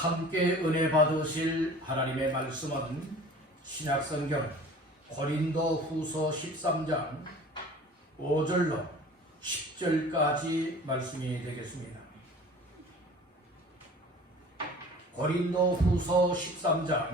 함께 은혜 받으실 하나님의 말씀은 신약성경 고린도후서 13장 5절로 10절까지 말씀이 되겠습니다. 고린도후서 13장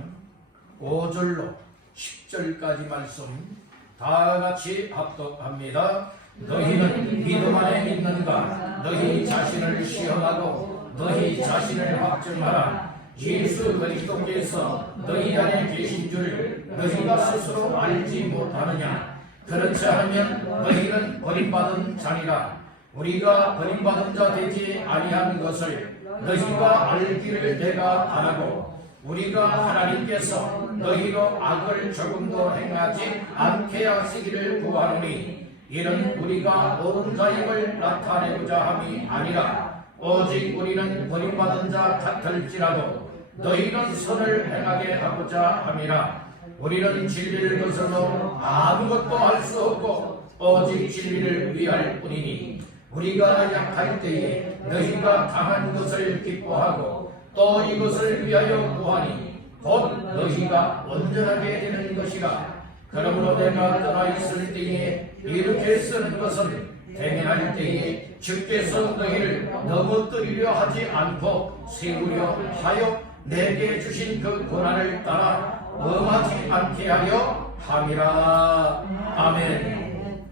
5절로 10절까지 말씀 다같이 합독합니다. 너희는 믿음 안에 있는가? 너희 자신을 시험하고 너희 자신을 확증하라. 예수 그리스도께서 너희 안에 계신 줄 너희가 스스로 알지 못하느냐? 그렇지 않으면 너희는 버림받은 자니라. 우리가 버림받은 자 되지 아니한 것을 너희가 알기를 내가 바라고, 우리가 하나님께서 너희로 악을 조금도 행하지 않게 하시기를 구하노니, 이는 우리가 옳은 자임을 나타내고자 함이 아니라 오직 우리는 버림받은 자 같을지라도 너희는 선을 행하게 하고자 함이라. 우리는 진리를 거슬러 아무것도 할 수 없고 오직 진리를 위할 뿐이니, 우리가 약할 때에 너희가 강한 것을 기뻐하고 또 이것을 위하여 구하니 곧 너희가 온전하게 되는 것이라. 그러므로 내가 떠나 있을 때에 이렇게 쓰는 것은 대면할 때에 주께서 너희를 넘어뜨리려 하지 않고 세우려 하여 내게 주신 그 고난을 따라 엄하지 않게 하려 함이라. 아멘.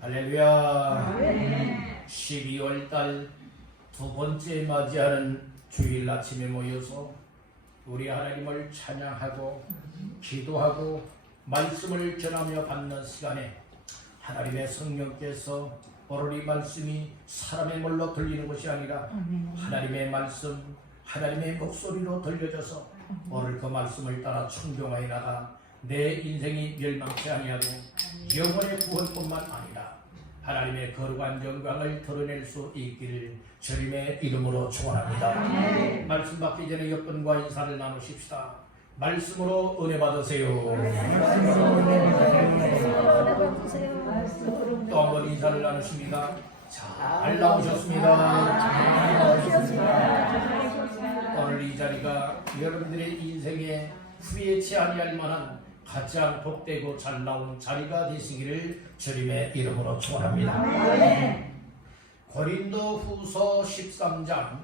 할렐루야. 12월달 두 번째 맞이하는 주일 아침에 모여서 우리 하나님을 찬양하고 기도하고 말씀을 전하며 받는 시간에 하나님의 성령께서 오늘 이 말씀이 사람의 말로 들리는 것이 아니라 하나님의 말씀, 하나님의 목소리로 들려져서 오늘 그 말씀을 따라 충동하여 나가 내 인생이 멸망치 아니하고 영혼의 구원뿐만 아니라 하나님의 거룩한 영광을 드러낼 수 있기를 주님의 이름으로 축원합니다. 말씀 받기 전에 옆분과 인사를 나누십시다. 말씀으로 은혜 받으세요. 또 한 번 인사를 나누십니다. 잘 나오셨습니다. 오늘 이 자리가 여러분들의 인생에 후회치 아니할 만한 가장 복되고 잘 나온 자리가 되시기를 주님의 이름으로 축원합니다. 고린도후서 13장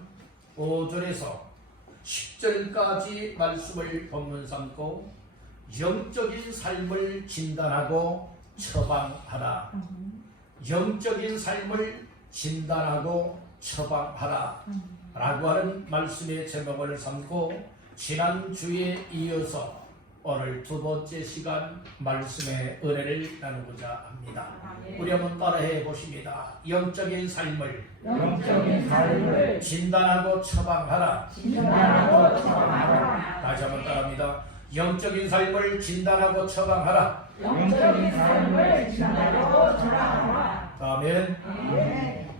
5절에서 10절까지 말씀을 본문 삼고 영적인 삶을 진단하고 처방하라. 영적인 삶을 진단하고 처방하라 라고 하는 말씀의 제목을 삼고 지난주에 이어서 오늘 두 번째 시간 말씀의 은혜를 나누고자 합니다. 우리 한번 따라해 보십니다. 영적인 삶을 진단하고 처방하라. 다시 한번 따라합니다. 영적인 삶을 진단하고 처방하라. 아멘.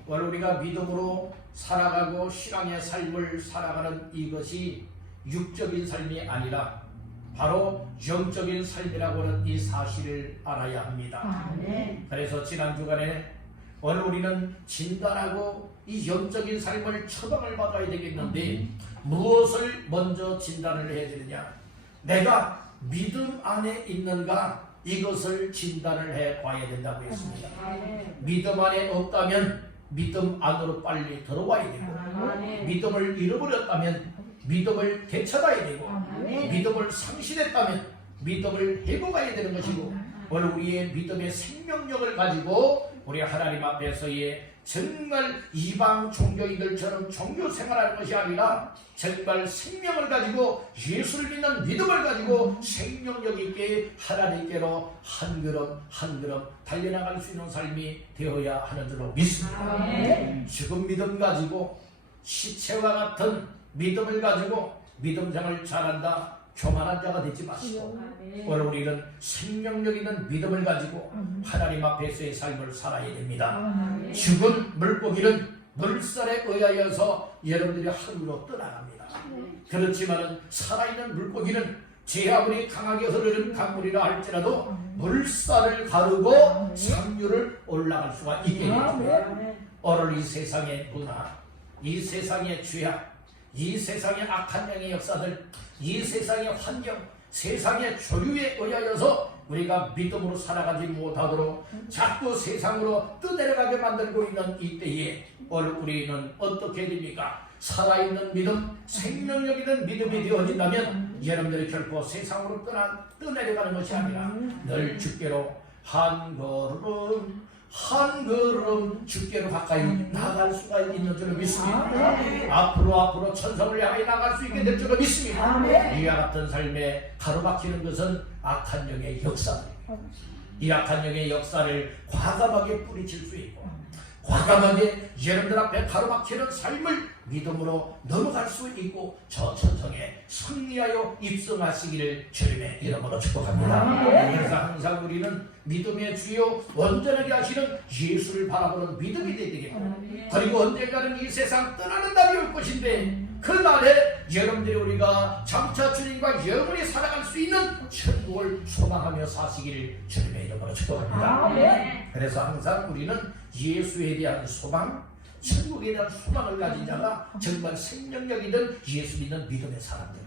오늘 우리가 믿음으로 살아가고 신앙의 삶을 살아가는 이것이 육적인 삶이 아니라 바로 영적인 삶이라고 하는 이 사실을 알아야 합니다. 그래서 지난 주간에 오늘 우리는 진단하고 이 영적인 삶을 처방을 받아야 되겠는데 무엇을 먼저 진단을 해야 되느냐? 내가 믿음 안에 있는가? 이것을 진단을 해 봐야 된다고 했습니다. 믿음 안에 없다면 믿음 안으로 빨리 들어와야 되고, 믿음을 잃어버렸다면 믿음을 되찾아야 되고, 믿음을 상실했다면 믿음을 회복해야 되는 것이고, 오늘 우리의 믿음의 생명력을 가지고 우리 하나님 앞에서의 정말 이방 종교인들처럼 종교 생활하는 것이 아니라 정말 생명을 가지고 예수를 믿는 믿음을 가지고 생명력 있게 하나님께로 한 걸음 한 걸음 달려나갈 수 있는 삶이 되어야 하는 줄로 믿습니다. 지금 믿음 가지고 시체와 같은 믿음을 가지고 믿음생활을 잘한다 교만한 자가 되지 마시고 오늘 우리는 생명력 있는 믿음을 가지고 하나님 앞에서의 삶을 살아야 됩니다. 죽은 물고기는 물살에 의하여서 여러분들이 하루로 떠나갑니다. 그렇지만 살아있는 물고기는 제 아무리 강하게 흐르는 강물이라 할지라도 물살을 가르고 상류를 올라갈 수가 있게 됩니다. 오늘 이 세상의 문화, 이 세상의 죄악, 이 세상의 악한 영의 역사들, 이 세상의 환경, 세상의 조류에 의하여서 우리가 믿음으로 살아가지 못하도록 자꾸 세상으로 떠내려가게 만들고 있는 이때에 오늘 우리는 어떻게 됩니까? 살아있는 믿음, 생명력 있는 믿음이 되어진다면 여러분들이 결코 세상으로 떠내려가는 것이 아니라 늘 주께로 한 걸음 주께로 가까이 나갈 수가 있는 줄을 믿습니다. 앞으로 천성을 향해 나갈 수 있게 될 줄을 믿습니다. 이와 같은 삶에 가로막히는 것은 악한 영의 역사입니다. 이 악한 영의 역사를 과감하게 뿌리칠 수 있고 과감하게 여러분들 앞에 가로막히는 삶을 믿음으로 넘어갈 수 있고 저 천성에 승리하여 입성하시기를 주님의 이름으로 축복합니다. 그래서 항상 우리는 믿음의 주요 온전하게 하시는 예수를 바라보는 믿음이 되겠고 그리고 언젠가는 이 세상 떠나는 날이 올 것인데 그 날에 여러분들이 우리가 장차 주님과 영원히 살아갈 수 있는 천국을 소망하며 사시기를 주님의 이름으로 축복합니다. 그래서 항상 우리는 예수에 대한 소망, 천국에 대한 소망을 가진 자가 정말 생명력이든 예수 믿는 믿음의 사람들이에요.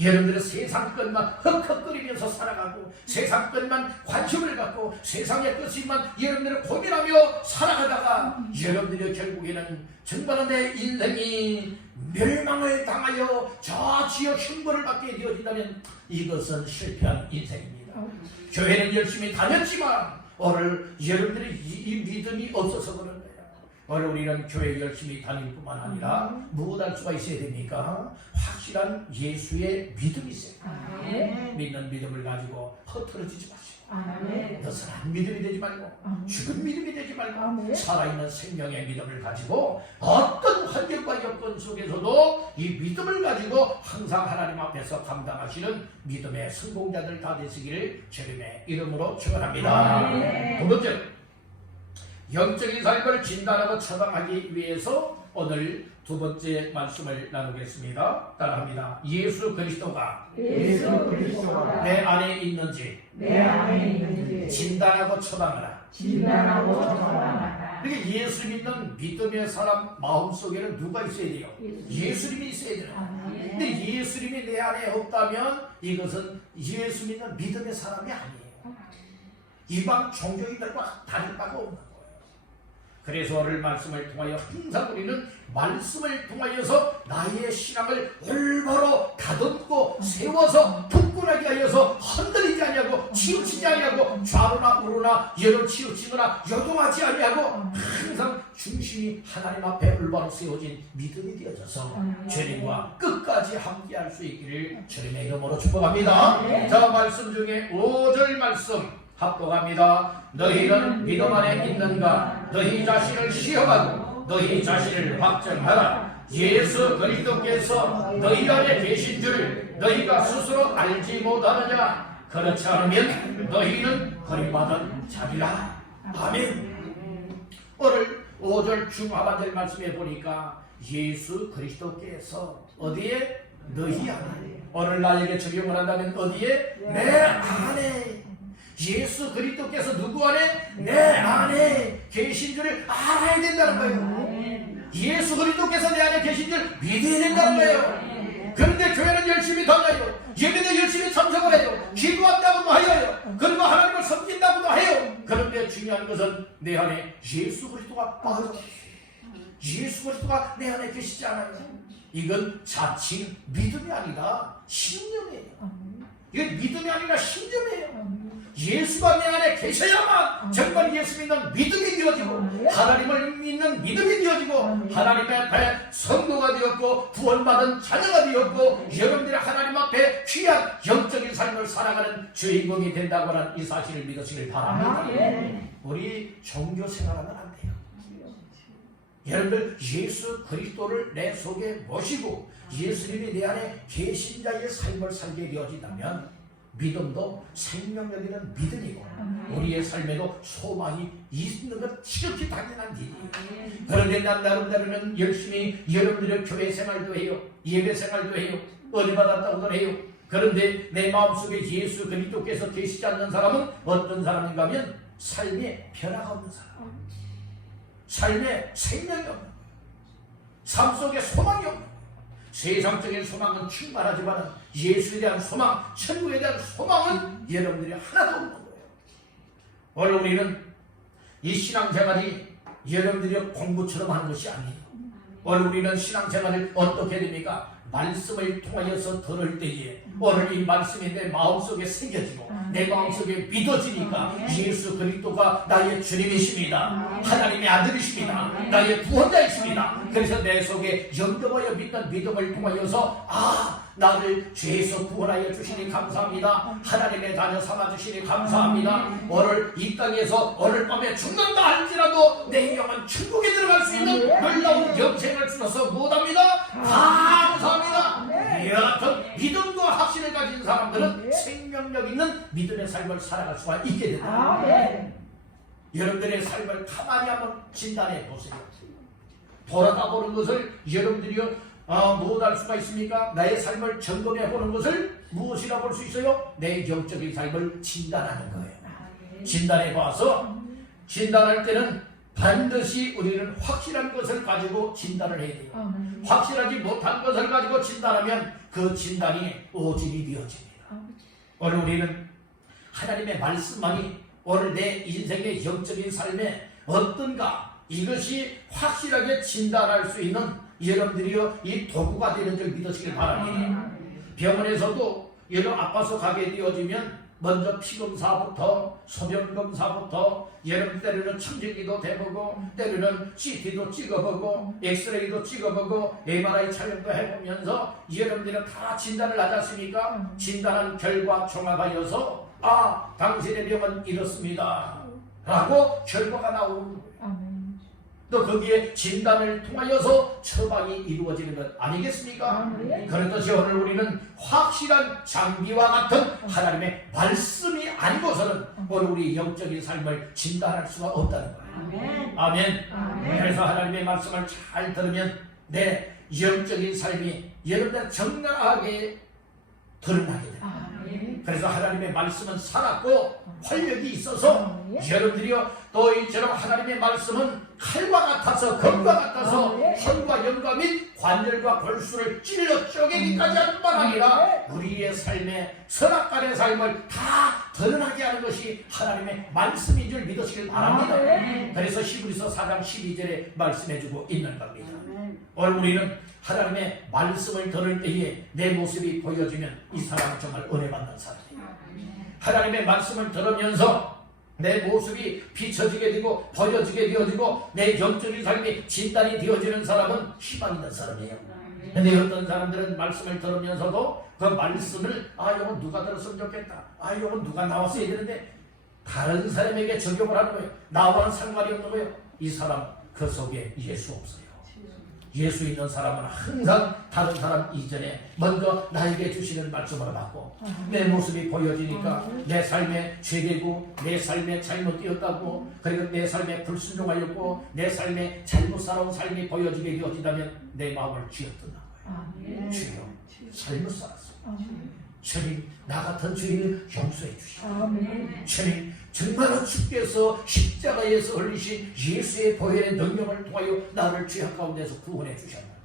여러분들은 세상 것만 헉헉거리면서 살아가고 세상 것만 관심을 갖고 세상의 것만 여러분들은 고민하며 살아가다가 여러분들이 결국에는 정말 내 인생이 멸망을 당하여 저 지역 형벌을 받게 되어진다면 이것은 실패한 인생입니다. 교회는 열심히 다녔지만 오늘 여러분들이 이 믿음이 없어서 그런 거예요. 오늘 우리는 교회 열심히 다닐 뿐만 아니라 무엇할 수가 있어야 됩니까? 확실한 예수의 믿음이 있어요. 믿는 믿음을 가지고 허투루지지 마시고 느슨한 믿음이 되지 말고 죽은 믿음이 되지 말고 살아있는 생명의 믿음을 가지고 어떤 환경과 여건 속에서도 이 믿음을 가지고 항상 하나님 앞에서 감당하시는 믿음의 성공자들 다 되시기를 주님의 이름으로 축원합니다. 두 번째, 영적인 삶을 진단하고 처방하기 위해서 오늘 두 번째 말씀을 나누겠습니다. 따라합니다. 예수 그리스도가 내 안에 있는지 진단하고 처방하라. 그러니까 예수 믿는 믿음의 사람 마음속에는 누가 있어야 돼요? 예수님이 있어야 돼요. 근데 예수님이 내 안에 없다면 이것은 예수 믿는 믿음의 사람이 아니에요. 이방 종교인들과 다를 바가 없는 거예요. 그래서 오늘 말씀을 통하여 항상 우리는 말씀을 통하여서 나의 신앙을 올바로 다듬고 세워서 굳건하게 하여서 흔들리지 아니하고 치우치지 아니하고 좌로나 우로나 예로 치우치거나 요동하지 아니하고 항상 중심이 하나님 앞에 올바로 세워진 믿음이 되어져서 주님과 끝까지 함께할 수 있기를 주님의 이름으로 축복합니다. 자, 말씀 중에 5절 말씀 합독합니다. 너희는 믿음 안에 있는가? 너희 자신을 시험하고 너희 자신을 확정하라. 예수 그리스도께서 너희 안에 계신 줄 너희가 스스로 알지 못하느냐? 그렇지 않으면 너희는 버림받은 자리라. 아멘. 오늘 5절 중하반절 말씀에 보니까 예수 그리스도께서 어디에? 너희 안에. 오늘 나에게 적용을 한다면 어디에? 내 안에. 예수 그리스도께서 누구 안에? 내 안에 계신 줄을 알아야 된다는 거예요. 예수 그리스도께서 내 안에 계신 줄 믿어야 된다는 거예요. 그런데 교회는 열심히 다녀요. 예배도 열심히 참석을 해요. 기도한다고도 해요. 그리고 하나님을 섬긴다고도 해요. 그런데 중요한 것은 내 안에 예수 그리스도가 빠져. 예수 그리스도가 내 안에 계시지 않아요. 이건 자칭 믿음이 아니라 신념이에요. 이건 믿음이 아니라 신념이에요. 예수가 내 안에 계셔야만 정말 예수 믿는 믿음이 되어지고 하나님을 믿는 믿음이 되어지고 하나님 앞에 성도가 되었고 구원받은 자녀가 되었고 여러분들이 하나님 앞에 귀한 영적인 삶을 살아가는 주인공이 된다고 하는 이 사실을 믿으시길 바랍니다. 우리 종교 생활하면 안 돼요. 여러분들 예수 그리스도를 내 속에 모시고 예수님이 내 안에 계신 자의 삶을 살게 되어진다면 믿음도 생명력이는 믿음이고 우리의 삶에도 소망이 있는 것 지극히 당연한 일이에요. 그런데 난 나름대로는 열심히 여러분들의 교회 생활도 해요. 예배 생활도 해요. 은혜 받았다고도 해요. 그런데 내 마음속에 예수 그리스도께서 계시지 않는 사람은 어떤 사람인가 하면 삶에 변화가 없는 사람, 삶에 생명이 없는, 삶 속에 소망이 없는, 세상적인 소망은 충만하지만 예수에 대한 소망, 천국에 대한 소망은 여러분들이 하나도 없는 거예요. 오늘 우리는 이 신앙생활이 여러분들이 공부처럼 하는 것이 아니에요. 오늘 우리는 신앙생활을 어떻게 됩니까? 말씀을 통하여서 들을 때에 오늘 이 말씀이 내 마음속에 새겨지고 내 마음속에 믿어지니까 예수 그리스도가 나의 주님이십니다. 하나님의 아들이십니다. 나의 구원자이십니다. 그래서 내 속에 영접하여 믿는 믿음을 통하여서 나를 죄에서 구원하여 주시니 감사합니다. 하나님의 자녀 삼아 주시니 감사합니다. 오늘 이 땅에서 오늘 밤에 죽는다 할지라도 내 영은 천국에 들어갈 수 있는 놀라운 영생을 주셔서 무엇합니다? 감사합니다. 이와 같은 믿음과 확신을 가진 사람들은 생명력 있는 믿음의 삶을 살아갈 수가 있게 된다. 여러분들의 삶을 가만히 한번 진단해 보세요. 돌아다 보는 것을 여러분들이 무엇할 수가 있습니까? 나의 삶을 점검해 보는 것을 무엇이라 볼 수 있어요? 내 영적인 삶을 진단하는 거예요. 진단해 봐서 진단할 때는 반드시 우리는 확실한 것을 가지고 진단을 해야 돼요. 확실하지 못한 것을 가지고 진단하면 그 진단이 오진이 되어집니다. 오늘 우리는 하나님의 말씀만이 오늘 내 인생의 영적인 삶에 어떤가 이것이 확실하게 진단할 수 있는 여러분들이요 이 도구가 되는 줄 믿으시길 바랍니다. 병원에서도 여러분 아파서 가게 되어지면 먼저 피검사부터 소변검사부터 여러분 때로는 청진기도 대보고 때로는 CT도 찍어보고 엑스레이도 찍어보고 MRI 촬영도 해보면서 여러분들은 다 진단을 하지 않습니까? 진단한 결과 종합하여서 당신의 병은 이렇습니다 라고 결과가 나오는 거예요. 또 거기에 진단을 통하여서 처방이 이루어지는 것 아니겠습니까? 그렇듯이 오늘 우리는 확실한 장비와 같은 하나님의 말씀이 아니고서는 오늘 우리 영적인 삶을 진단할 수가 없다는 거예요. 아멘. 그래서 하나님의 말씀을 잘 들으면 내 영적인 삶이 여러분들 정당하게 드러나게 됩니다. 그래서 하나님의 말씀은 살았고 활력이 있어서 여러분들이요 또 이처럼 하나님의 말씀은 칼과 같아서 검과 같아서 혈과 영과 및 관절과 골수를 찔러 쪼개기까지 할 뿐만 아니라 우리의 삶의 선악간의 삶을 다 드러나게 하는 것이 하나님의 말씀인 줄 믿으시길 바랍니다. 그래서 히브리서 4장 12절에 말씀해주고 있는 겁니다. 오늘 우리는 하나님의 말씀을 들을 때에 내 모습이 보여지면 이 사람은 정말 은혜 받는 사람이에요. 하나님의 말씀을 들으면서 내 모습이 비춰지게 되고 보여지게 되어지고 내 영적인 삶이 진단이 되어지는 사람은 희망 있는 사람이에요. 근데 어떤 사람들은 말씀을 들으면서도 그 말씀을 이건 누가 들었으면 좋겠다, 이건 누가 나왔어야 되는데 다른 사람에게 적용을 하는 거예요. 나와는 상관이 없는 거예요. 이 사람 그 속에 예수 없어요. 예수 있는 사람은 항상 다른 사람 이전에 먼저 나에게 주시는 말씀을 받고 내 모습이 보여지니까 내 삶에 죄되고 내 삶에 잘못되었다고 그리고 내 삶에 불순종하였고 내 삶에 잘못 살아온 삶이 보여지게 되어지다면 내 마음을 쥐어뜯는 거예요. 주여 잘못 살았어요. 주님 나 같은 죄인을 용서해 주시오. 주님 정말 주께서 십자가에서 흘리신 예수의 보혈의 능력을 통하여 나를 죄악 가운데서 구원해 주셨습니다.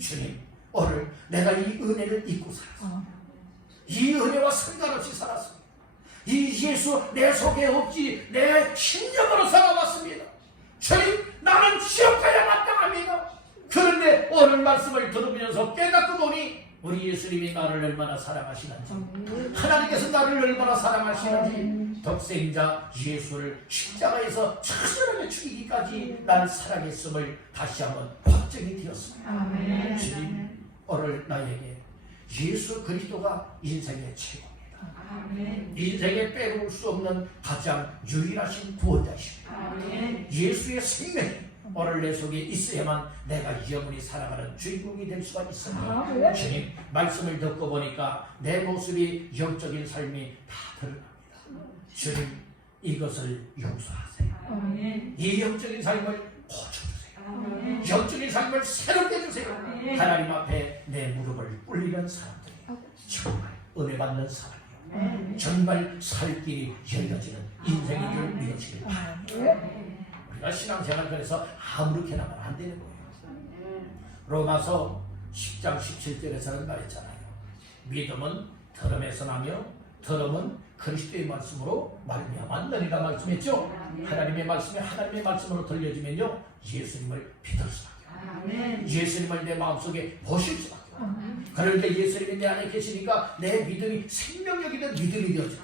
주님 오늘 내가 이 은혜를 잊고 살았습니다. 이 은혜와 상관없이 살았습니다. 이 예수 내 속에 없지 내 신념으로 살아왔습니다. 주님 나는 지옥 가야 마땅합니다. 그런데 오늘 말씀을 들으면서 깨닫고 보니 우리 예수님이 나를 얼마나 사랑하시는지 하나님께서 나를 얼마나 사랑하시는지 독생자 예수를 십자가에서 처절하게 죽이기까지 날 사랑했음을 다시 한번 확정이 되었습니다. 주님 오늘 나에게 예수 그리스도가 인생의 최고입니다. 인생에 빼놓을 수 없는 가장 유일하신 구원자이십니다. 예수의 생명이 오늘 내 속에 있어야만 내가 영원히 살아가는 주인공이 될 수가 있습니다. 주님 말씀을 듣고 보니까 내 모습이 영적인 삶이 다 드러납니다. 주님 이것을 용서하세요. 이 영적인 삶을 고쳐주세요. 영적인 삶을 새롭게 해주세요. 하나님 앞에 내 무릎을 꿇리는 사람들이 정말 은혜 받는 사람이요 정말 살 길이 열려지는 인생인 줄 믿으시길 바랍니다. 신앙생활 그래서 아무렇게나 하면 안 되는 거예요. 로마서 10장 17절에서는 말했잖아요. 믿음은 들음에서 나며 들음은 그리스도의 말씀으로 말미암았느니라 말씀했죠. 하나님의 말씀이 하나님의 말씀으로 들려지면요 예수님을 믿을 수밖에, 예수님을 내 마음속에 모실 수밖에. 그러니까 예수님이 내 안에 계시니까 내 믿음이 생명력이 된 믿음이 되어지고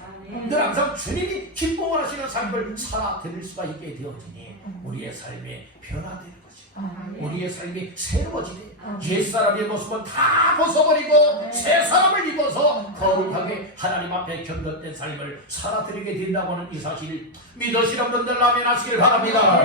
늘 항상 주님이 기뻐 하시는 삶을 살아드릴 수가 있게 되어지니 우리의 삶이 변화되는 것이고 우리의 삶이 새로워지니 옛사람의 모습은 다 벗어버리고 새 사람을 입어서 거룩하게 하나님 앞에 견고된 삶을 살아드리게 된다고 하는 이 사실 믿으시는 분들 아멘 하시길 바랍니다.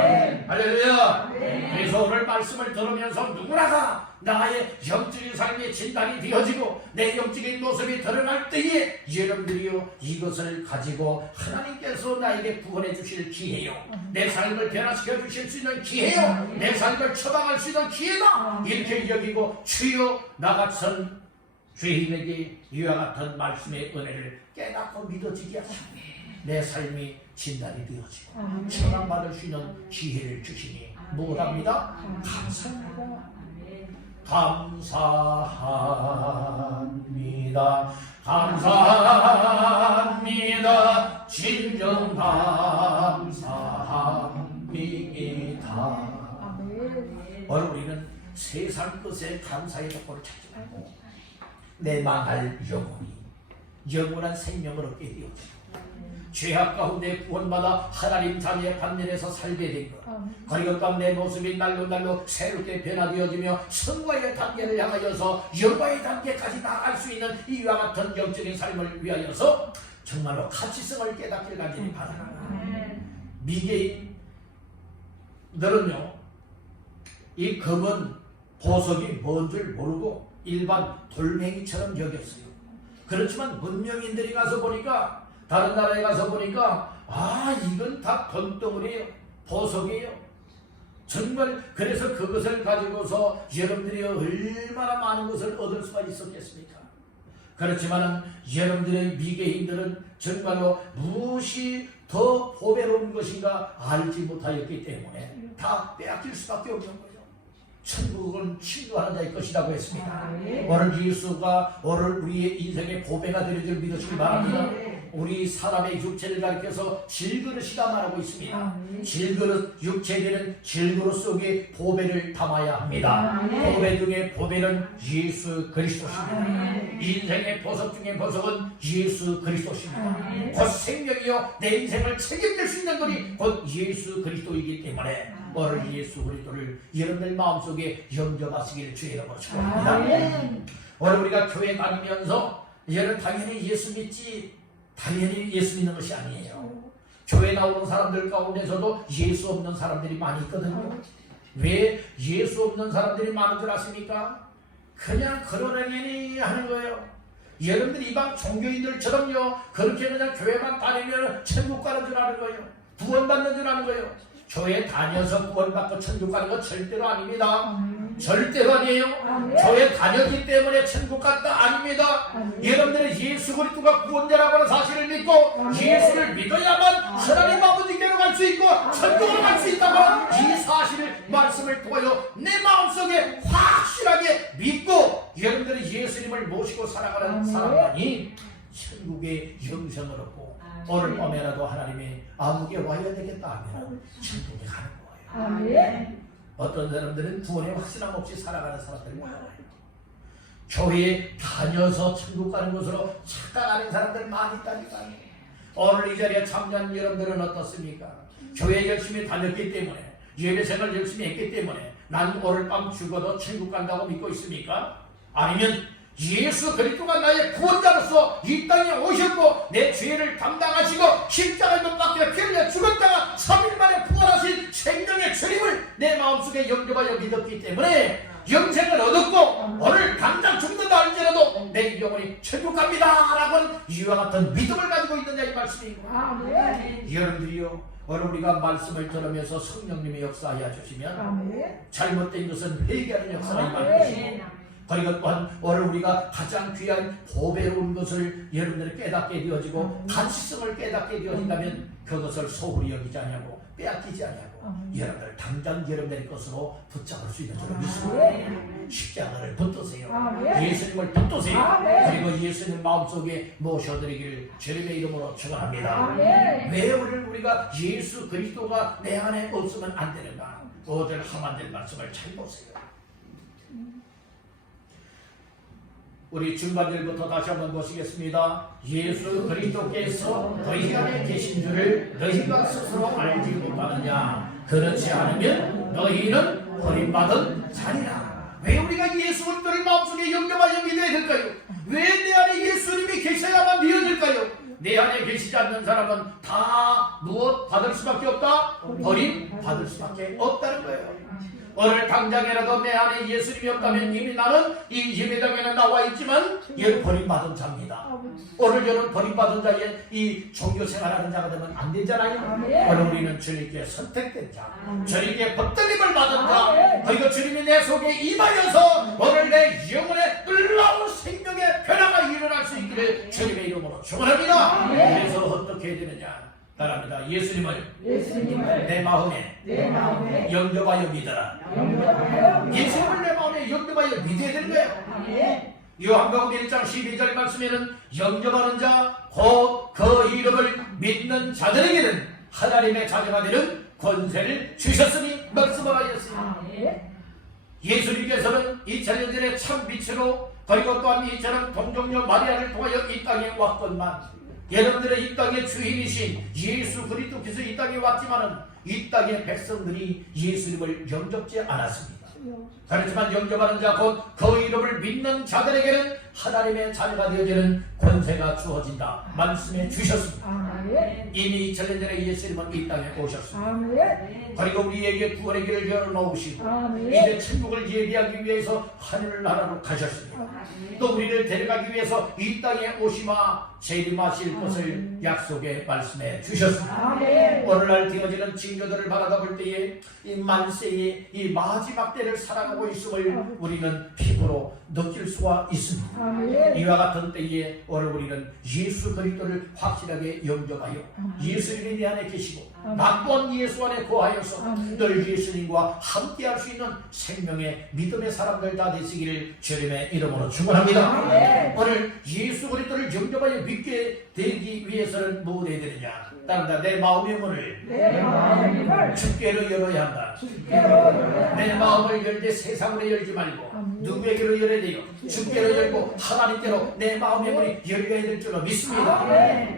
할렐루야. 그래서 오늘 말씀을 들으면서 누구나가 나의 영적인 삶의 진단이 되어지고 내 영적인 모습이 드러날 때에 여러분들이요 이것을 가지고 하나님께서 나에게 구원해 주실 기회요, 내 삶을 변화시켜 주실 수 있는 기회요, 내 삶을 처방할 수 있는 기회다 이렇게 여기고 주여 나 같은 죄인에게 이와 같은 말씀의 은혜를 깨닫고 믿어지게 하시고 내 삶이 진단이 되어지고 처방받을 수 있는 기회를 주시니 무엇합니다? 감사합니다. 감사합니다. 감사합니다. 진정 감사합니다. 오늘 우리는 세상 것에 감사의 덕분을 찾지 말고 내 망할 영원한 생명을 얻게 되었습니다. 죄악 가운데 구원받아 하나님 자녀의 반면에서 살게 된 것, 그리고 내 모습이 날로 새롭게 변화되어지며 성과의 단계를 향하여서 영광의 단계까지 나아갈 수 있는 이와 같은 영적인 삶을 위하여서 정말로 가치성을 깨닫기를 간절히 바랍니다. 미개인 너는요 이 검은 보석이 뭔 줄 모르고 일반 돌멩이처럼 여겼어요. 그렇지만 문명인들이 가서 보니까, 다른 나라에 가서 보니까 이건 다 돈덩어리예요, 보석이에요. 정말 그래서 그것을 가지고서 여러분들이 얼마나 많은 것을 얻을 수가 있었겠습니까? 그렇지만 여러분들의 미개인들은 정말로 무엇이 더 보배로운 것인가 알지 못하였기 때문에 다 빼앗길 수밖에 없는 거예요. 천국은 친구하는 자의 것이라고 했습니다. 오늘 예수가 오늘 우리의 인생의 보배가 되는 줄 믿으시기 바랍니다. 우리 사람의 육체를 가리켜서 질그릇이다 말하고 있습니다. 질그릇, 육체되는 질그릇 속에 보배를 담아야 합니다. 보배 중에 보배는 예수 그리스도십니다. 인생의 보석 중에 보석은 예수 그리스도십니다. 곧 생명이요 내 인생을 책임질 수 있는 것이 곧 예수 그리스도이기 때문에 오늘 예수 그리스도를 여러분들 마음속에 영접하시기를 주의 이름으로 축원합니다. 오늘 우리가 교회 다니면서 여러분 당연히 예수 믿지, 당연히 예수 믿는 것이 아니에요. 교회 나오는 사람들 가운데서도 예수 없는 사람들이 많이 있거든요. 왜 예수 없는 사람들이 많은 줄 아십니까? 그냥 그러려니 하는 거예요. 여러분들이 이방 종교인들처럼요 그렇게 그냥 교회만 다니면 천국 가는 줄 아는 거예요. 구원받는 줄 아는 거예요. 교회 다녀서 구원받고 천국 가는 건 절대로 아닙니다. 절대로 아니에요. 교회 다녔기 때문에 천국 갔다 아닙니다. 여러분들은 예수 그리스도가 구원자라고 하는 사실을 믿고 예수를 믿어야만 하나님 아버지께로 갈 수 있고 천국으로 갈 수 있다고 하는 이 사실을 말씀을 통하여 내 마음속에 확실하게 믿고 여러분들이 예수님을 모시고 살아가는 사람만이 천국의 영생을 얻고 오늘 밤에라도 하나님의 암흑에 와야 되겠다 하면 천국에 가는 거예요. 어떤 사람들은 구원의 확신함 없이 살아가는 사람들이 많아요. 교회에 다녀서 천국 가는 곳으로 착각하는 사람들 많이 있다니까요. 오늘 이 자리에 참여한 여러분들은 어떻습니까? 교회 열심히 다녔기 때문에, 예배생활 열심히 했기 때문에 난 오늘 밤 죽어도 천국 간다고 믿고 있습니까? 아니면 예수 그리스도가 나의 구원자로서 이 땅에 오셨고 내 죄를 담당하시고 십자가에 못 박혀 피 흘려 죽었다가 3일 만에 부활하신 생명의 주님을 내 마음속에 영접하여 믿었기 때문에 영생을 얻었고 오늘 당장 죽는다 할지라도 내 영혼이 천국 갑니다 라고 하는 이와 같은 믿음을 가지고 있는 자의 말씀입니다. 여러분들이요 오늘 우리가 말씀을 들으면서 성령님의 역사하여 주시면 잘못된 것은 회개하는 역사가 임할 것이고, 그리고 또한 오늘 우리가 가장 귀한 보배로운 것을 여러분들이 깨닫게 되어지고 가치성을 깨닫게 되어진다면 그것을 소홀히 여기지 않냐고 빼앗기지 않냐고 여러분들 당장 여러분들의 것으로 붙잡을 수 있는 줄로 믿습니다. 십자가를 붙드세요. 예수님을 붙드세요. 그리고 예수님 마음속에 모셔드리길 주님의 이름으로 축원합니다. 왜 우리가 예수 그리스도가 내 안에 없으면 안 되는가? 오늘 하만될 말씀을 잘 보세요. 우리 중간절부터 다시 한번 보시겠습니다. 예수 그리스도께서 너희 안에 계신 줄을 너희가 스스로 알지 못하느냐? 그렇지 않으면 너희는 버림받은 자니라. 왜 우리가 예수 그리스도를 마음속에 영접하여 믿어야 될까요? 왜 내 안에 예수님이 계셔야만 믿어질까요? 내 안에 계시지 않는 사람은 다 무엇 받을 수밖에 없다? 버림받을 수밖에 없다는 거예요. 오늘 당장이라도 내 안에 예수님이 없다면 이미 나는 이 예배당에는 나와 있지만 얘는 버림받은 자입니다. 오늘 저는 버림받은 자에 이 종교생활하는 자가 되면 안 되잖아요. 오늘 우리는 주님께 선택된 자, 주님께 법들림을 받은 자, 그리고 주님이 내 속에 임하여서 오늘 내 영혼에 놀라운 생명의 변화가 일어날 수 있기를 주님의 이름으로 축원합니다. 그래서 어떻게 해야 되느냐? 따라합니다. 예수님을 내 마음에 영접하여 믿어라. 예수님을 내 마음에 영접하여 믿어야 되는 거예요. 요한복음 1장 12절 말씀에는 영접하는 자 곧 그 이름을 믿는 자들에게는 하나님의 자녀가 되는 권세를 주셨으니 말씀을 하였습니다. 예수님께서는 2000년 전에 참 빛으로 그리고 또한 이처럼 동정녀 마리아를 통하여 이 땅에 왔건만 여러분들의 이 땅의 주인이신 예수 그리스도께서 이 땅에 왔지만은 이 땅의 백성들이 예수님을 영접지 않았습니다. 그렇지만 영접하는 자 곧 그 이름을 믿는 자들에게는 하나님의 자녀가 되어지는 권세가 주어진다 말씀해 주셨습니다. 이미 2000년 전에 예수님은 이 땅에 오셨습니다. 그리고 우리에게 구원의 길을 열어놓으시고 이제 천국을 예비하기 위해서 하늘나라로 가셨습니다. 또 우리를 데려가기 위해서 이 땅에 오시마 재림하실 것을 약속에 말씀해 주셨습니다. 오늘날 되어지는 징조들을 바라다 볼 때에 이 만세의 이 마지막 때를 살아가고 있음을 우리는 피부로 느낄 수가 있습니다. 이와 같은 때에 오늘 우리는 예수 그리스도를 확실하게 영접하여 예수님이 내 안에 계시고 나 또한 예수 안에 거하여서 늘 예수님과 함께할 수 있는 생명의 믿음의 사람들 다 되시기를 주님의 이름으로 축원합니다. 오늘 예수 그리스도를 영접하여 믿게 되기 위해서는 뭐 해야 되느냐? 따른다. 내 마음의 문을 주께로 열어야 한다. 내 마음을 열 때 세상으로 열지 말고 누구에게로 열어야 돼요? 주께로 열고 하나님께로 내 마음의 문이 열려야 될 줄로 믿습니다.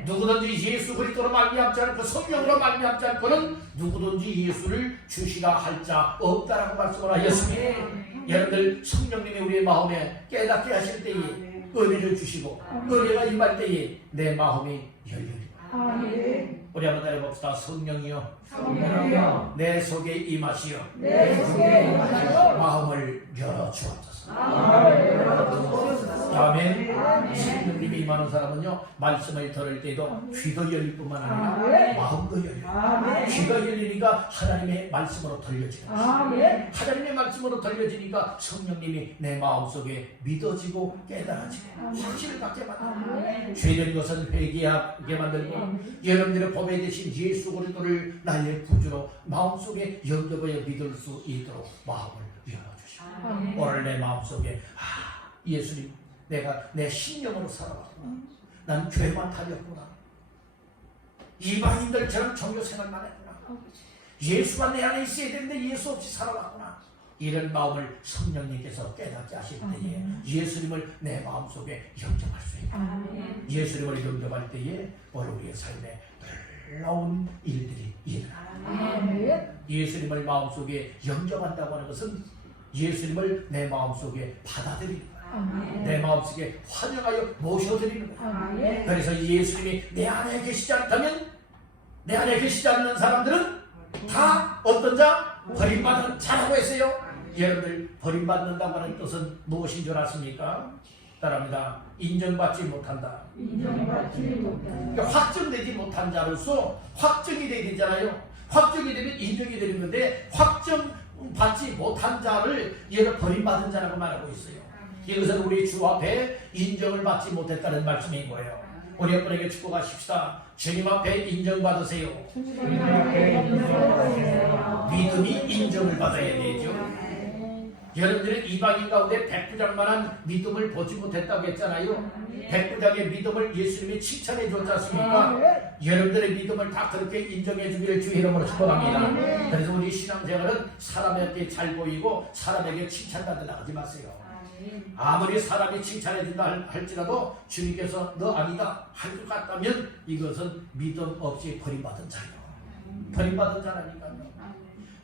누구든지 예수 그리스도로 말미암지 않고 성령으로 말미암지 않고는 누구든지 예수를 주시라 할 자 없다라고 말씀을 하셨습니다. 여러분들 성령님이 우리의 마음에 깨닫게 하실 때에 은혜를 주시고 은혜가 임할 때에 내 마음이 열립니다. 우리 한번 따라해봅시다. 성령이여 내 속에 임하시어 마음을 열어주옵소서. 아멘. 성령님이 임하는 사람은요 말씀을 들을 때도 귀도 열릴 뿐만 아니라 마음도 열려요. 귀가 열리니까 하나님의 말씀으로 들려지는 것입니다. 하나님의 말씀으로 들려지니까 성령님이 내 마음속에 믿어지고 깨달아지고 확신을 갖게 만들고 죄된 것은 회개하게 만들고 여러분들의 법에 대신 예수 그리스도를 나의 구주로 마음속에 영접하여 믿을 수 있도록 마음을 열어주시고 오늘 내 마음속에 예수님 내가 내 신령으로 살아왔구나. 난 죄만 달렸구나. 이방인들처럼 종교생활만 했구나. 예수가 내 안에 있어야 되는데 예수 없이 살아왔구나. 이런 마음을 성령님께서 깨닫게 하실 때에 예수님을 내 마음속에 영접할 수 있고 예수님을 영접할 때에 오늘 우리의 삶에 놀라운 일들이 일어나. 예수님을 마음속에 영접한다고 하는 것은 예수님을 내 마음속에 받아들이는 거예요. 내 마음속에 환영하여 모셔드리는 거예요. 그래서 예수님이 내 안에 계시지 않다면 내 안에 계시지 않는 사람들은 다 어떤 자? 버림받은 자라고 했어요. 여러분들 버림받는다고 하는 뜻은 무엇인 줄 아십니까? 따라합니다. 인정받지 못한다. 그러니까 확정되지 못한 자로서 확정이 되야 되잖아요. 확정이 되면 인정이 되는 건데 확정받지 못한 자를 얘가 버림받은 자라고 말하고 있어요. 이것은 우리 주 앞에 인정을 받지 못했다는 말씀인 거예요. 우리 여러분에게 축복하십시다. 주님 앞에 인정받으세요. 주님 앞에 인정받으세요. 믿음이 인정을 받아야 되죠. 여러분들은 이방인 가운데 백부장만한 믿음을 보지 못했다고 했잖아요. 백부장의 믿음을 예수님이 칭찬해 줬지 않습니까? 여러분들의 믿음을 다 그렇게 인정해 주기를 주의 이름으로 축복합니다. 그래서 우리 신앙생활은 사람에게 잘 보이고 사람에게 칭찬받으려 하지 마세요. 아무리 사람이 칭찬해 준다 할지라도 주님께서 너 아니다 할 것 같다면 이것은 믿음 없이 버림받은 자예요. 버림받은 자라니까요.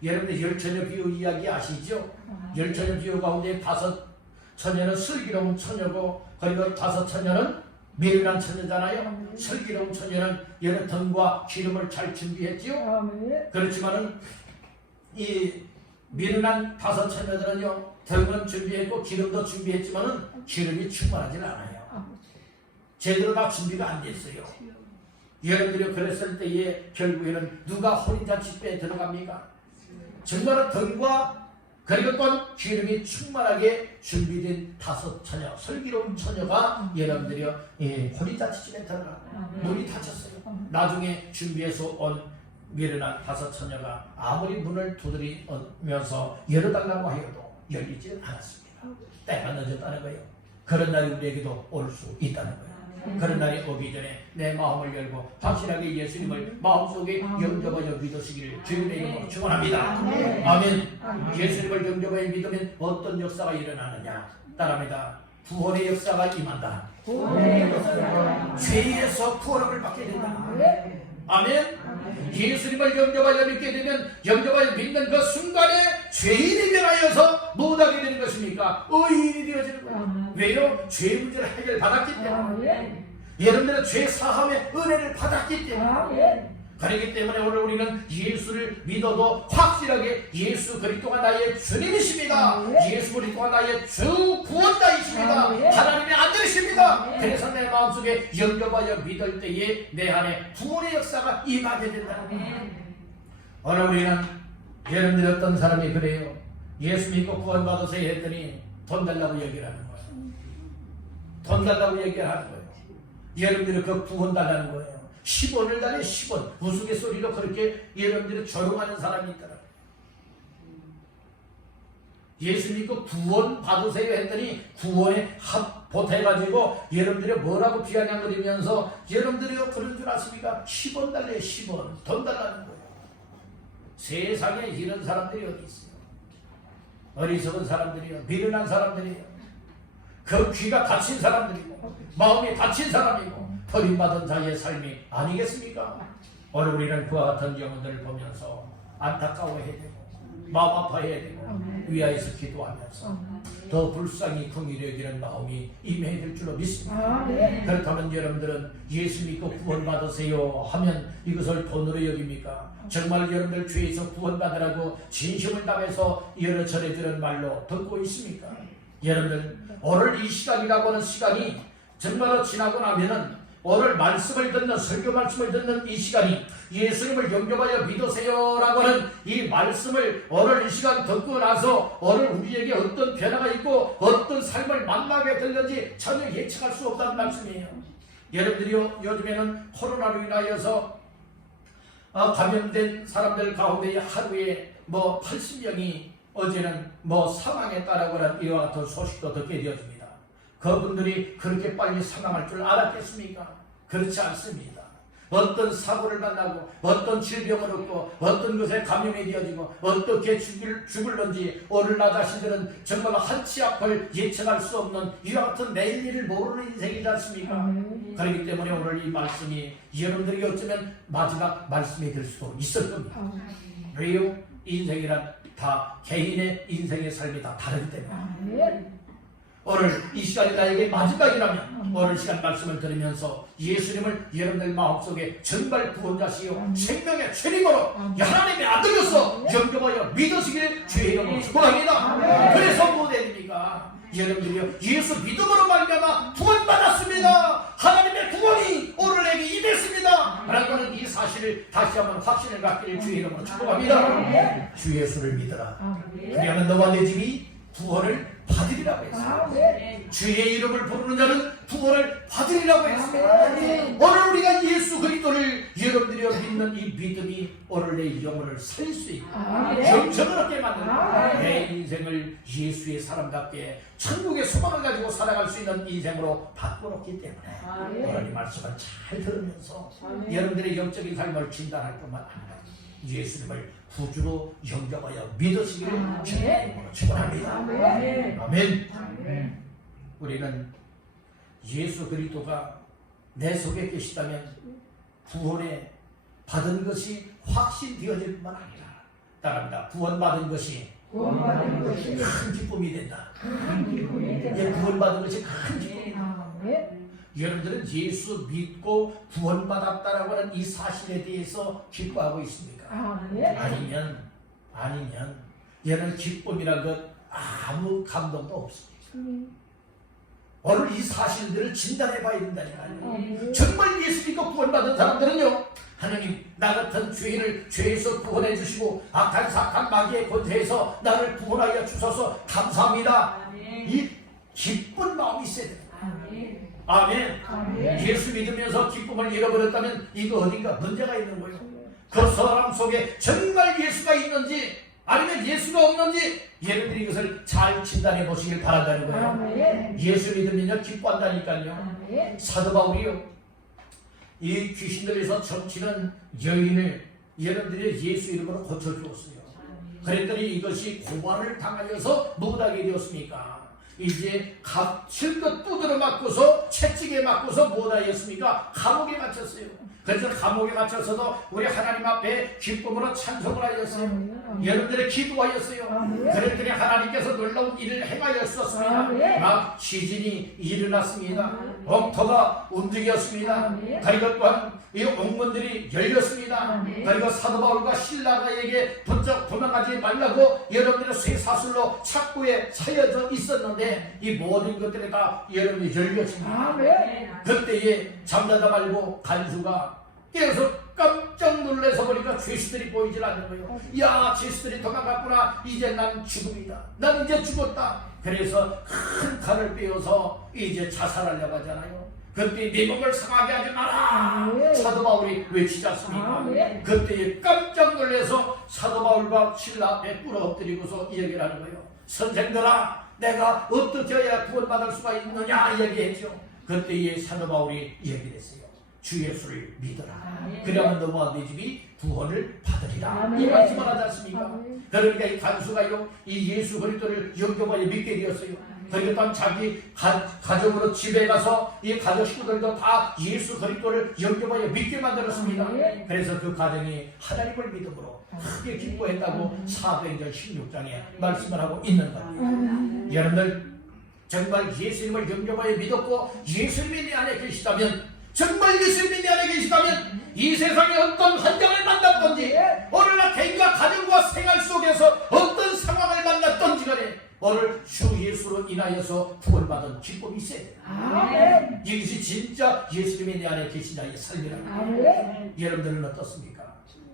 여러분들 열처녀 비유 이야기 아시죠? 열처녀 비유 가운데 5 처녀는 슬기로운 처녀고 그리고 5 처녀는 미련한 처녀잖아요. 슬기로운 처녀는 여러 등과 기름을 잘 준비했지요. 그렇지만은 이 미련한 5 처녀들은요, 등은 준비했고 기름도 준비했지만은 기름이 충만하지 않아요. 제대로 다 준비가 안 됐어요. 여러분들이 그랬을 때에 결국에는 누가 혼인잔치배에 들어갑니까? 정말로 등과 그리고 또 기름이 충만하게 준비된 5 처녀, 슬기로운 처녀가 여러분들이 혼인잔치집에 들어가 문이 닫혔어요. 나중에 준비해서 온 미련한 5 처녀가 아무리 문을 두드리면서 열어달라고 하여도 열리지 않았습니다. 때가 늦었다는 거예요. 그런 날이 우리에게도 올 수 있다는 거예요. 그런 날이 오기 전에 내 마음을 열고 확실하게 예수님을 마음속에 영접하여 믿으시기를 주님의 이름으로 축원합니다. 아멘. 예수님을 영접하여 믿으면 어떤 역사가 일어나느냐? 따라합니다. 구원의 역사가 임한다. 죄에서 구원을 받게 된다. 아멘. 예수님을 영접하여 믿게 되면 영접하여 믿는 그 순간에 죄인이 변하여서 못하게 되는 것입니까? 의인이 되어지는 거예요. 왜요? 죄 문제를 해결받았기 때문에. 여러분들은 죄 사함의 은혜를 받았기 때문에. 그렇기 때문에 오늘 우리는 예수를 믿어도 확실하게 예수 그리스도가 나의 주님이십니다. 예수 그리스도가 나의 주 구원자이십니다. 하나님의 아들이십니다. 그래서 내 마음속에 영접하여 믿을 때에 내 안에 구원의 역사가 임하게 된다는 거예요. 오늘 우리는 여러분들이 어떤 사람이 그래요. 예수 믿고 구원받으세요 했더니 돈 달라고 얘기를 하는 거예요. 돈 달라고 얘기를 하는 거예요. 여러분들이 그 구원 달라는 거예요. 10원을 달래 10원 우스갯소리로 그렇게 여러분들이 조롱하는 사람이 있더라. 예수 믿고 구원 받으세요 했더니 구원에 보태가지고 여러분들이 뭐라고 비아냥거리면서 여러분들이 그런 줄 아십니까? 10원 달래 10원 돈 달라는 거예요. 세상에 이런 사람들이 어디 있어요? 어리석은 사람들이요, 미련한 사람들이요, 그 귀가 닫힌 사람들이고 마음이 닫힌 사람이고 버림받은 자의 삶이 아니겠습니까? 오늘 우리는 그와 같은 영혼들을 보면서 안타까워해야 되고 마음 아파해야 되고 위하여서 기도하면서 더 불쌍히 긍휼히 여기는 마음이 임해야 될 줄로 믿습니다. 그렇다면 여러분들은 예수 믿고 구원받으세요 하면 이것을 돈으로 여깁니까? 정말 여러분들 죄에서 구원받으라고 진심을 담아서 여러 전해드리는 말로 듣고 있습니까? 여러분들 오늘 이 시간이라고 하는 시간이 정말로 지나고 나면은 오늘 말씀을 듣는 설교 말씀을 듣는 이 시간이 예수님을 영접하여 믿으세요라고 하는 이 말씀을 오늘 이 시간 듣고 나서 오늘 우리에게 어떤 변화가 있고 어떤 삶을 만나게 될는지 전혀 예측할 수 없다는 말씀이에요. 여러분들이요, 요즘에는 코로나로 인하여서 감염된 사람들 가운데 하루에 80명이 어제는 사망했다라고 하는 이와 같은 소식도 듣게 되었습니다. 그분들이 그렇게 빨리 사망할 줄 알았겠습니까? 그렇지 않습니다. 어떤 사고를 만나고 어떤 질병을 얻고 어떤 것에 감염이 되어지고 어떻게 죽을는지 오늘 나 자신들은 정말 한치 앞을 예측할 수 없는 이와 같은 내일 일을 모르는 인생이지 않습니까? 그렇기 때문에 오늘 이 말씀이 여러분들이 어쩌면 마지막 말씀이 될 수도 있을 겁니다. 왜요? 인생이란 다 개인의 인생의 삶이 다 다르기 때문에 오늘 이 시간이 나에게 마지막이라면 오늘 시간 말씀을 들으면서 예수님을 여러분들 마음속에 정말 구원자시요 생명의 주님으로 하나님의 아들로서 영접하여 믿으시길 주의 이름으로 축원합니다. 그래서 무엇입니까? 여러분들이요, 예수 믿음으로 말미암아 구원받았습니다. 하나님의 구원이 오늘 내게 임했습니다 라고 하는 이 사실을 다시 한번 확신을 갖기를 주의 이름으로 축복합니다. 주 예수를 믿어라. 그리하면 너와 내 집이 구원을 받으리라고 했어요. 주의 이름을 부르는 자는 구원을 받으리라고 했어요. 오늘 우리가 예수 그리스도를 여러분들이 믿는 이 믿음이 오늘 내 영혼을 살릴 수 있고 정성을 얻게 만드는 내 인생을 예수의 사람답게 천국의 소망을 가지고 살아갈 수 있는 인생으로 바꿔놓기 때문에 오늘 이 말씀을 잘 들으면서 여러분들의 영적인 삶을 진단할 뿐만 아니라 예수님을 구주로 영접하여 믿으시기를 주님으로 축원합니다. 아멘. 우리는 예수 그리스도가 내 속에 계시다면 구원에 받은 것이 확신되어질 뿐만 아니라 따라합니다. 구원받은 것이 큰 기쁨이 된다. 구원받은 것이 큰 기쁨이다. 여러분들은 예수 믿고 구원받았다라고 하는 이 사실에 대해서 기뻐하고 있습니까? 아니면 여러분 기쁨이란 것 아무 감동도 없습니다. 오늘 이 사실들을 진단해 봐야 된다니까요. 정말 예수 믿고 구원받은 사람들은요, 하나님 나 같은 죄인을 죄에서 구원해 주시고 악한 사악한 마귀의 권세에서 나를 구원하여 주셔서 감사합니다. 이 기쁜 마음이 있어야 됩니다. 아멘. 예수 믿으면서 기쁨을 잃어버렸다면 이거 어딘가 문제가 있는 거예요. 그 사람 속에 정말 예수가 있는지 아니면 예수가 없는지 여러분들이 이것을 잘 진단해 보시길 바란다는 거예요. 예수 믿으면요 기뻐한다니까요. 사도 바울이요, 이 귀신들에서 점치는 여인을 여러분들이 예수 이름으로 고쳐주었어요. 그랬더니 이것이 고발을 당하여서 못하게 되었습니까? 이제 실컷 두드려 맞고서 채찍에 맞고서 못하였습니까? 감옥에 갇혔어요. 그래서 감옥에 갇혀서도 우리 하나님 앞에 기쁨으로 찬송을 하였어요. 여러분들의 기도하였어요. 그랬더니 하나님께서 놀라운 일을 행하였었습니다. 막 지진이 일어났습니다. 옥토가 움직였습니다. 그리고 또한 이 옥문들이 열렸습니다. 그리고 사도 바울과 실라가에게 번쩍 도망가지 말라고 여러분들의 쇠사슬로 착고에 차여져 있었는데 이 모든 것들이 다 여러분이 열렸습니다. 그때에 잠자다 말고 간수가 깨어서 깜짝 놀라서 보니까 죄수들이 보이질 않는 거예요. 야, 죄수들이 도망갔구나. 이제 난 죽음이다. 난 이제 죽었다. 그래서 큰 칼을 빼어서 이제 자살하려고 하잖아요. 그때 네 몸을 상하게 하지 마라. 사도 바울이 외치지 않습니까? 그때에 깜짝 놀라서 사도 바울과 신라 앞에 꿇어 엎드리고서 이야기를 하는 거예요. 선생들아, 내가 어떻게 해야 구원받을 수가 있느냐 이야기했죠. 그때에 사도 바울이 이야기를 했어요. 주 예수를 믿어라. 그러면 너와 네 집이 구원을 받으리라. 이 말씀을 하지 않습니까? 그러니까 이 간수가요, 이 예수 그리스도를 영접하여 믿게 되었어요. 그러니까 자기 가정으로 집에 가서 이 가족 식구들도 다 예수 그리스도를 영접하여 믿게 만들었습니다. 그래서 그 가정이 하나님을 믿음으로 크게 기뻐했다고 사도행전 16장에 말씀을 하고 있는 겁니다. 여러분들 정말 예수님을 영접하여 믿었고 예수님이 내 안에 계시다면, 정말 예수님이 내 안에 계시다면 이 세상에 어떤 환경을 만났던지, 오늘날 개인과 가정과 생활 속에서 어떤 상황을 만났던지 간에 오늘 주 예수로 인하여서 구원받은 기쁨이 있어야 돼요. 이것이 진짜 예수님이 내 안에 계신 자의 삶이라는. 여러분들은 어떻습니까?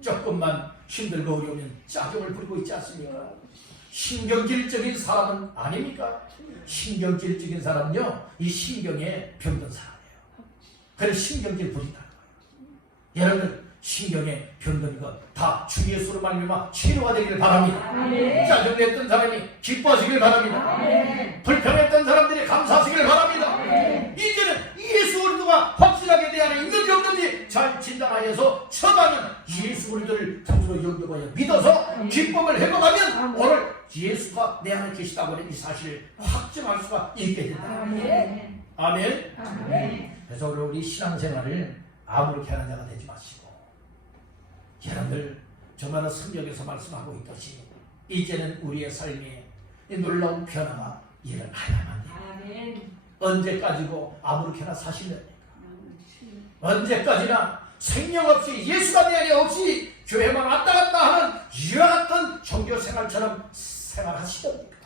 조금만 힘들고 어려우면 짜증을 부리고 있지 않습니까? 신경질적인 사람은 아닙니까? 신경질적인 사람은요, 이 신경에 병든 사람이에요. 그래서 신경질 부린다는 거예요. 여러분, 신경에 병든 것 다 주 예수로 말미암아 치료가 되기를 바랍니다. 짜증냈던 사람이 기뻐하시길 바랍니다. 불평했던 사람들이 감사하시길 바랍니다. 이제는 예수 그리스도가 확실하게 내 안에 있는지 없는지 잘 진단하여서 처방은 예수 그리스도를 구주로 영접하여 믿어서 기쁨을 회복하면 오늘 예수가 내 안에 계시다고 하는 이 사실을 확증할 수가 있게 된다. 아멘. 그래서 우리 신앙생활을 아무렇게 하는 자가 되지 마시고, 여러분들 저마다 성경에서 말씀하고 있듯이 이제는 우리의 삶에 놀라운 변화가 일어나야만 해요. 언제까지고 아무렇게나 사시렵니까? 언제까지나 생명 없이 예수가 내 안에 없이 교회만 왔다 갔다 하는 이와 같은 종교생활처럼 생활하시렵니까?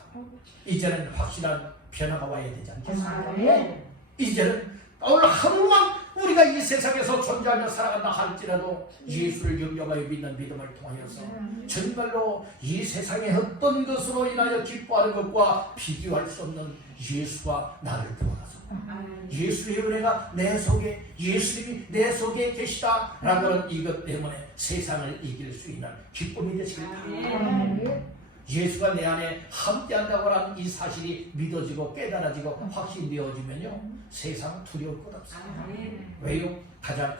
이제는 확실한 변화가 와야 되지 않겠습니까? 이제는 오늘 하루만 우리가 이 세상에서 존재하며 살아간다 할지라도 예수를 영접하여 믿는 믿음을 통하여서 정말로 이 세상의 어떤 것으로 인하여 기뻐하는 것과 비교할 수 없는 예수가 나를 구원하소. 예수의 은혜가 내 속에, 예수님이 내 속에 계시다라는 이것 때문에 세상을 이길 수 있는 기쁨이 되시길 바랍니다. 예수가 내 안에 함께한다고 하는 이 사실이 믿어지고 깨달아지고 확신되어지면요, 세상 두려울 것 없습니다. 왜요? 가장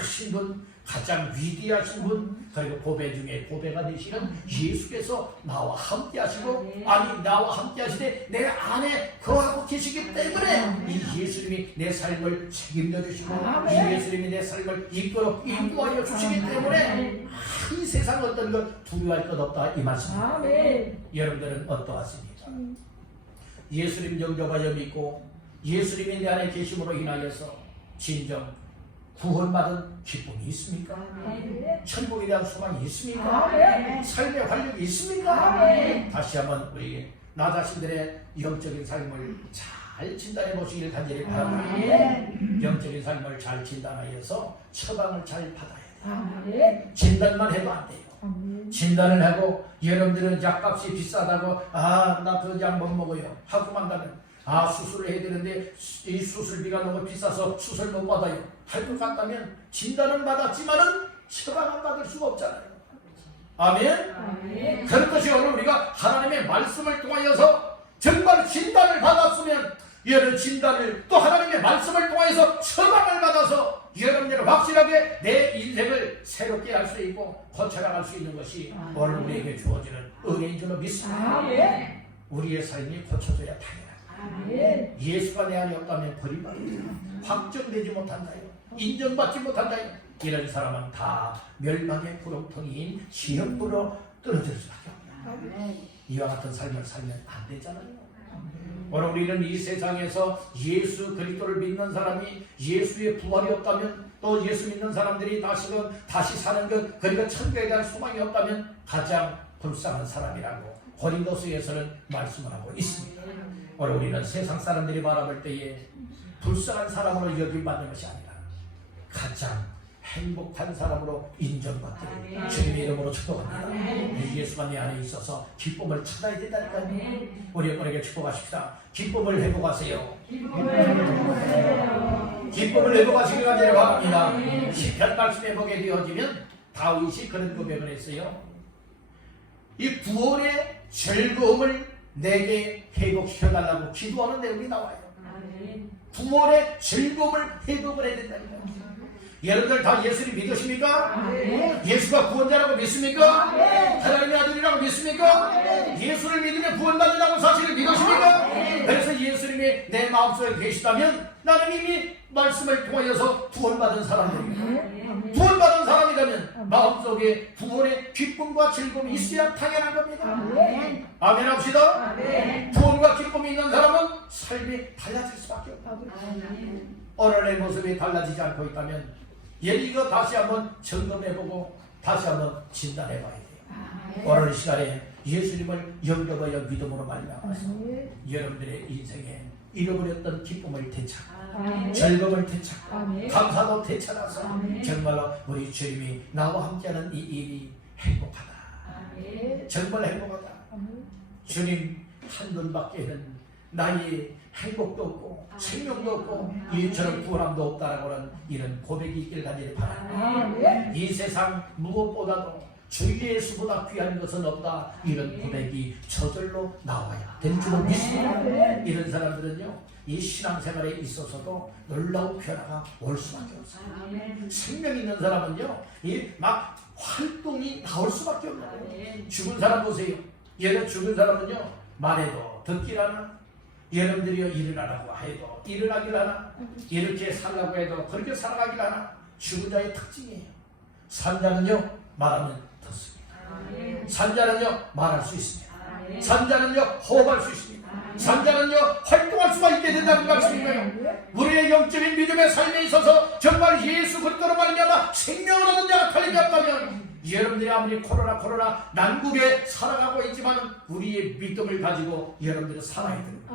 크신 분, 가장 위대하신 분, 그리고 고배 중에 고배가 되시는 예수께서 나와 함께 하시고, 아니 나와 함께 하시되 내 안에 거하고 계시기 때문에 이 예수님이 내 삶을 책임져 주시고, 이 예수님이 내 삶을 이끌어 인도하여 주시기 때문에 이 세상 어떤 것 두려워할 것 없다 이 말씀입니다. 여러분들은 어떠하십니까? 예수님 영접하여 믿고 예수님이 내 안에 계심으로 인하여서 진정 구원받은 기쁨이 있습니까? 천국에 대한 소망이 있습니까? 삶의 활력이 있습니까? 다시 한번 우리 나 자신들의 영적인 삶을 잘 진단해 보시길 간절히 바랍니다. 영적인 삶을 잘 진단하여서 처방을 잘 받아야 돼요. 진단만 해도 안 돼요. 진단을 하고 여러분들은 약값이 비싸다고 나 그 약 못 먹어요 하고만 가면 수술을 해야 되는데 이 수술비가 너무 비싸서 수술 못 받아요 할 것 같다면 진단은 받았지만은 처방은 받을 수가 없잖아요. 아멘? 그런 것이 오늘 우리가 하나님의 말씀을 통하여서 정말 진단을 받았으면 여러 진단을 또 하나님의 말씀을 통해서 처방을 받아서 여러분들은 확실하게 내 인생을 새롭게 할 수 있고 고쳐나갈 수 있는 것이 오늘 우리에게 주어지는 은혜인 줄로 믿습니다. 우리의 삶이 고쳐져야 당연하다. 예수가 내 안에 없다면 버림받는다. 확정되지 못한다요. 인정받지 못한다요. 이런 사람은 다 멸망의 구렁텅이인 지옥불로 떨어질 수밖에 없다. 이와 같은 삶을 살면 안 되잖아요. 오늘 우리는 이 세상에서 예수 그리스도를 믿는 사람이 예수의 부활이 없다면, 또 예수 믿는 사람들이 다시 사는 것, 그러니까 천국에 대한 소망이 없다면 가장 불쌍한 사람이라고 고린도서에서는 말씀을 하고 있습니다. 오늘 우리는 세상 사람들이 바라볼 때에 불쌍한 사람으로 여김받는 것이 아니라 가장 행복한 사람으로 인정받기를 주님의 이름으로 축복합니다. 예수가 내 안에 있어서 기쁨을 찾아야 된다니까요. 우리 여러분에게 축복하십시다. 기쁨을 회복하세요. 기쁨을 회복하시기 간절히 바랍니다. 시편 말씀에 보게 되어지면 다윗이 그런 고백을 했어요. 이 구원의 즐거움을 내게 회복시켜달라고 기도하는 내용이 나와요. 구원의 즐거움을 회복을 해야 된다니까요. 여러분들 다 예수를 믿으십니까? 예수가 구원자라고 믿습니까? 하나님의 아들이라고 믿습니까? 예수를 믿으면 구원받는다고 사실을 믿으십니까? 그래서 예수님이 내 마음속에 계시다면 나는 이미 말씀을 통하여서 구원받은 사람들입니다. 구원받은 사람이라면 마음속에 구원의 기쁨과 즐거움이 있어야 당연한 겁니다. 아멘 합시다. 구원과 기쁨이 있는 사람은 삶이 달라질 수밖에 없다. 오늘 내 모습이 달라지지 않고 있다면 이거 다시 한번 점검해보고 다시 한번 진단해봐야 돼요. 오늘 시간에 예수님을 영접하여 믿음으로 말미암아서 여러분들의 인생에 잃어버렸던 기쁨을 되찾고 즐거움을 되찾고 감사도 되찾아서 정말로 우리 주님이 나와 함께하는 이 일이 행복하다. 정말 행복하다. 주님 한 분밖에는 나의 행복도 없고 생명도 없고 이처럼 구원함도 없다라고 하는 이런 고백이 있기를 간절히 바랍니다. 이 세상 무엇보다도 주 예수보다 귀한 것은 없다. 이런 고백이 저절로 나와야 될 줄로 믿습니다. 이런 사람들은요, 이 신앙생활에 있어서도 놀라운 변화가 올 수밖에 없어요. 생명 있는 사람은요, 막 활동이 나올 수밖에 없어요. 죽은 사람 보세요. 얘는 죽은 사람은요, 말해도 듣질 않아. 여러분들이요, 일어나라고 해도 일어나길 하나, 이렇게 살라고 해도 그렇게 살아가길 하나. 죽은 자의 특징이에요. 산자는요, 말하면 듣습니다. 산자는요, 말할 수 있습니다. 산자는요, 호흡할 수 있습니다. 산자는요, 활동할 수가 있게 된다는 말씀이에요. 우리의 영적인 믿음의 삶에 있어서 정말 예수 그리스도로 말미암아 생명을 얻는 자가 달리게 없다면 여러분들이 아무리 코로나 난국에 살아가고 있지만 우리의 믿음을 가지고 여러분들은 살아야 됩니다.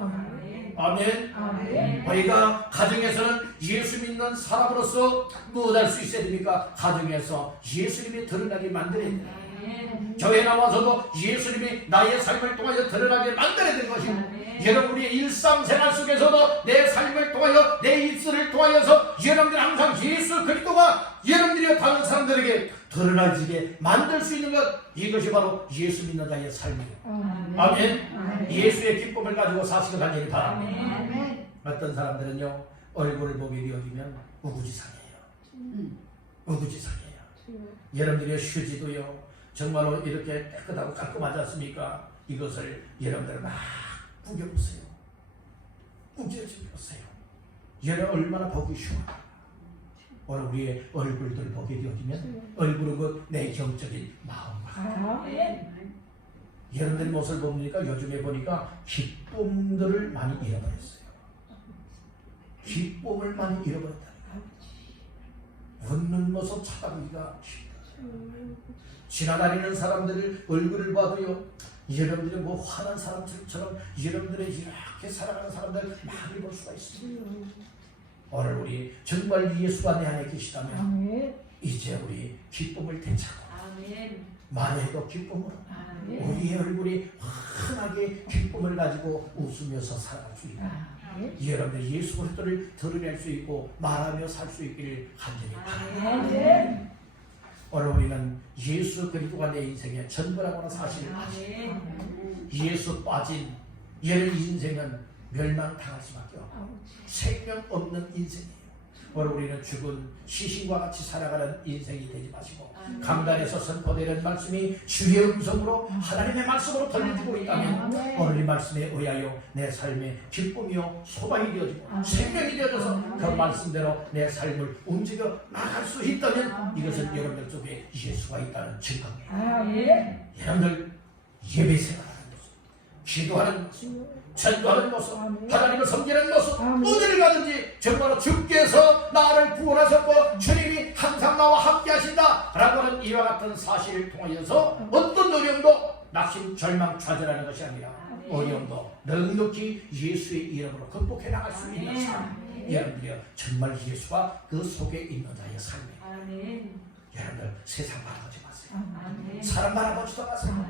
아멘. 우리가 가정에서는 예수 믿는 사람으로서 무엇할 수 있어야 됩니까? 가정에서 예수님이 드러나게 만들어야 됩니다. 교회 나와서도 예수님이 나의 삶을 통하여 드러나게 만들어야 되는 것이고, 여러분의 일상생활 속에서도 내 삶을 통하여, 내 입술을 통하여서 여러분들 항상 예수 그리스도가 여러분들이 다른 사람들에게 드러나지게 만들 수 있는 것, 이것이 바로 예수 믿는 자의 삶이에요. 아멘. 예수의 기쁨을 가지고 사시고 다니는 바랍니다. 어떤 사람들은요, 얼굴을 보게 되어지면 우구지상해요. 우구지상해요. 여러분들의 휴지도요, 정말로 이렇게 깨끗하고 깔끔하지 않습니까? 이것을 여러분들 막 구겨보세요. 구겨보세요. 여러분 얼마나 보기 쉬워요. 오늘 우리의 얼굴들 보게 되어지면 얼굴은 내 영적인 마음과 여러분들 모습을 보니까 요즘에 보니까 기쁨들을 많이 잃어버렸어요. 기쁨을 많이 잃어버렸다니까. 웃는 모습 찾아보기가 쉽다. 지나다니는 사람들을 얼굴을 봐도요, 여러분들이 뭐 화난 사람들처럼 여러분들의 이렇게 살아가는 사람들 많이 볼 수가 있습니다. 오늘 우리 정말 예수가 내 안에 계시다면 이제 우리 기쁨을 되찾고 만해도 기쁨으로 우리의 얼굴이 환하게 기쁨을 가지고 웃으면서 살아갈 수 있고, 여러분들 예수 그리스도를 드러낼 수 있고 말하며 살 수 있기를 간절히 바랍니다. 오늘 우리는 예수 그리스도가 내 인생의 전부라고 하는 사실을 아시고, 예수 빠진 여러 인생은 멸망당할 수밖에 없고 생명 없는 인생이에요. 오늘 우리는 죽은 시신과 같이 살아가는 인생이 되지 마시고, 강단에서 선포되는 말씀이 주의 음성으로 하나님의 말씀으로 들려지고 있다면 오늘 이 말씀에 의하여 내 삶의 기쁨이요 소망이 되어지고 생명이 되어져서 그 말씀대로 내 삶을 움직여 나갈 수 있다면 이것은 여러분들 속에 예수가 있다는 증거입니다. 여러분들 예배 생활하는 모습, 기도하는 모습, 전도하는 모습, 하나님을 섬기는 모습, 어디를 가든지 정말로 주께서 나를 구원하셨고 주님이 항상 나와 함께 하신다 라고 하는 이와 같은 사실을 통하여서 어떤 어려움도 낙심, 절망, 좌절하는 것이 아니라 어려움도 넉넉히 예수의 이름으로 극복해 나갈 수 있는 삶. 여러분들이요, 정말 예수가 그 속에 있는 자의 삶이에요. 여러분들 세상 바라보지 마세요. 사람 바라보지도 마세요.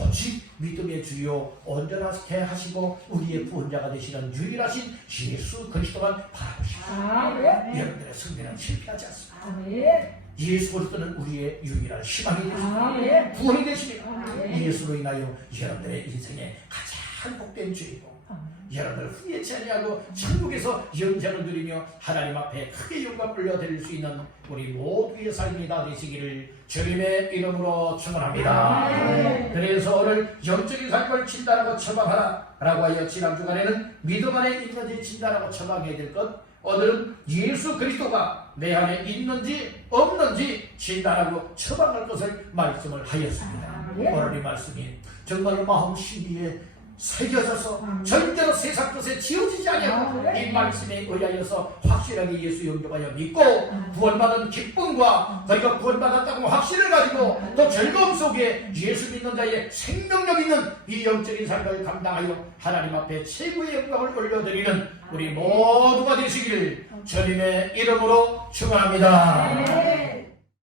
오직 믿음의 주요 온전하게 하시고 우리의 구원자가 되시는 유일하신 예수 그리스도만 바라보십시오. 여러분들의 승리는 실패하지 않습니다. 예수 그리스도는 우리의 유일한 희망이 되시고 구원이 되시며 예수로 인하여 여러분들의 인생에 가장 복된 주이고 여러분들 후회치 아니하고 천국에서 영생을 누리며 하나님 앞에 크게 영광 올려드릴 수 있는 우리 모두의 삶이 다 되시기를 주님의 이름으로 축원합니다. 그래서 오늘 영적인 삶을 진단하고 처방하라 라고 하여 지난 주간에는 믿음 안에 있는지 진단하고 처방해야 될 것, 오늘은 예수 그리스도가 내 안에 있는지 없는지 진단하고 처방할 것을 말씀을 하였습니다. 오늘 이 말씀이 정말로 마음 심리에 새겨져서 절대로 세상 것에 지워지지 아니하고 이 말씀에 의하여서 확실하게 예수 영접하여 믿고 구원받은 기쁨과 너희가 구원받았다고 확신을 가지고 또 즐거움 속에 예수 믿는 자의 생명력 있는 이 영적인 삶을 감당하여 하나님 앞에 최고의 영광을 올려드리는 우리 모두가 되시기를 주님의 이름으로 축원합니다.